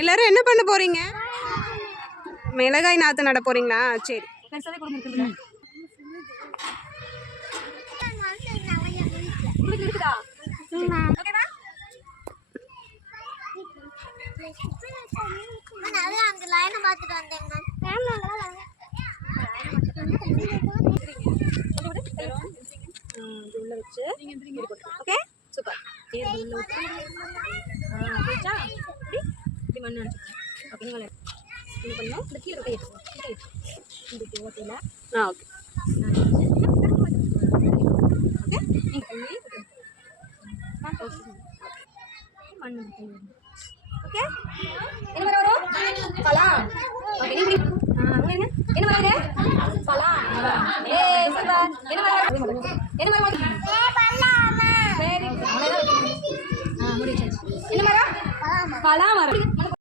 எல்லாரும் என்ன பண்ண போறீங்க? மிளகாய் நாத்து நட போறீங்களா? சரி. Okay super. மண்ணு ஓகே நீங்கள் என்ன பண்ணணும்? இந்த கீழே கை இந்த ஓகேங்களா? ஓகே மண்ணு ஓகே. என்ன மாதிரி வரும்? பழம். என்ன மாதிரி பழம். என்ன மாதிரி என்ன மாதிரி சரி என்ன மரம்? பலா மரம்.